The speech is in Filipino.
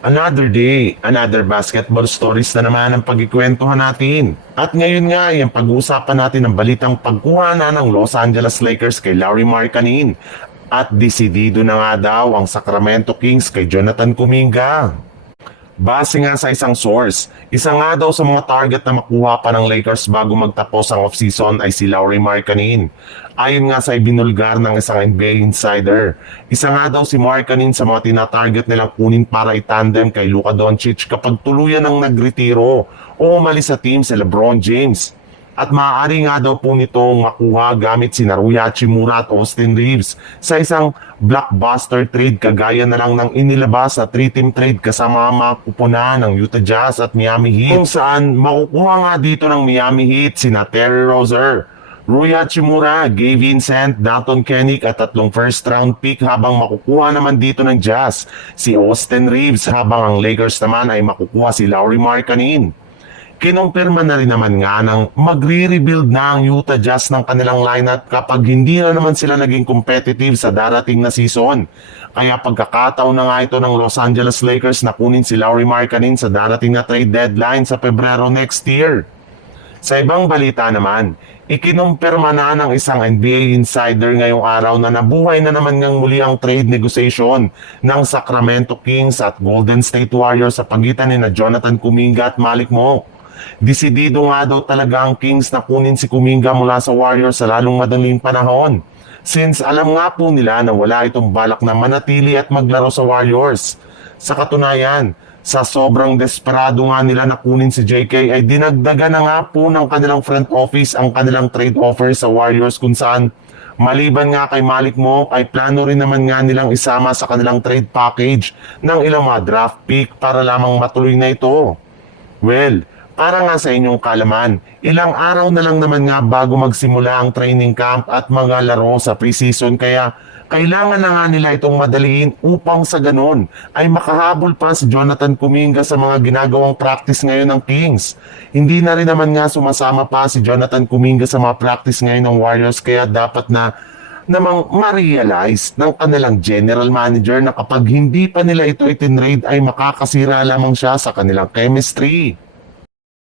Another day, another basketball stories na naman ang pagkikwentuhan natin. At ngayon nga ay ang pag-uusapan natin ang balitang pagkuha na ng Los Angeles Lakers kay Lauri Markkanen. At desidido na nga daw ang Sacramento Kings kay Jonathan Kuminga. Base nga sa isang source, isa nga daw sa mga target na makuha pa ng Lakers bago magtapos ang offseason ay si Lauri Markkanen. Ayon nga sa ibinulgar ng isang NBA insider, isa nga daw si Markkanen sa mga tinatarget nilang kunin para itandem kay Luka Doncic kapag tuluyan ng nagretiro o umalis sa team si LeBron James. At maaari nga daw po nitong makuha gamit si Rui Hachimura at Austin Reeves sa isang blockbuster trade kagaya na lang ng inilabas na 3-team trade kasama ang mga kupunan ng Utah Jazz at Miami Heat, kung saan makukuha nga dito ng Miami Heat sina Terry Rozier, Rui Hachimura, Gabe Vincent, Dalton Kenick at 3 first round pick, habang makukuha naman dito ng Jazz si Austin Reeves, habang ang Lakers naman ay makukuha si Lauri Markkanen. Kinumpirma na rin naman nga ng magre-rebuild na ang Utah Jazz ng kanilang lineup kapag hindi na naman sila naging competitive sa darating na season. Kaya pagkakataon na nga ito ng Los Angeles Lakers na kunin si Lauri Markkanen sa darating na trade deadline sa Pebrero next year. Sa ibang balita naman, ikinumpirma na ng isang NBA insider ngayong araw na nabuhay na naman ngang muli ang trade negotiation ng Sacramento Kings at Golden State Warriors sa pagitan ni Jonathan Kuminga at Malik Monk. Desidido nga daw talaga ang Kings na kunin si Kuminga mula sa Warriors sa lalong madaling panahon, since alam nga po nila na wala itong balak na manatili at maglaro sa Warriors. Sa katunayan, sa sobrang desperado nga nila na kunin si JK ay dinagdagan na nga po ng kanilang front office ang kanilang trade offer sa Warriors, kung saan maliban nga kay Malik Monk ay plano rin naman nga nilang isama sa kanilang trade package ng ilang mga draft pick para lamang matuloy na ito. Well, para nga sa inyong kalaman, ilang araw na lang naman nga bago magsimula ang training camp at mga laro sa preseason, kaya kailangan na nga nila itong madaliin upang sa ganon ay makahabol pa si Jonathan Kuminga sa mga ginagawang practice ngayon ng Kings. Hindi na rin naman nga sumasama pa si Jonathan Kuminga sa mga practice ngayon ng Warriors, kaya dapat na namang ma-realize ng kanilang general manager na kapag hindi pa nila ito itinrade ay makakasira lamang siya sa kanilang chemistry.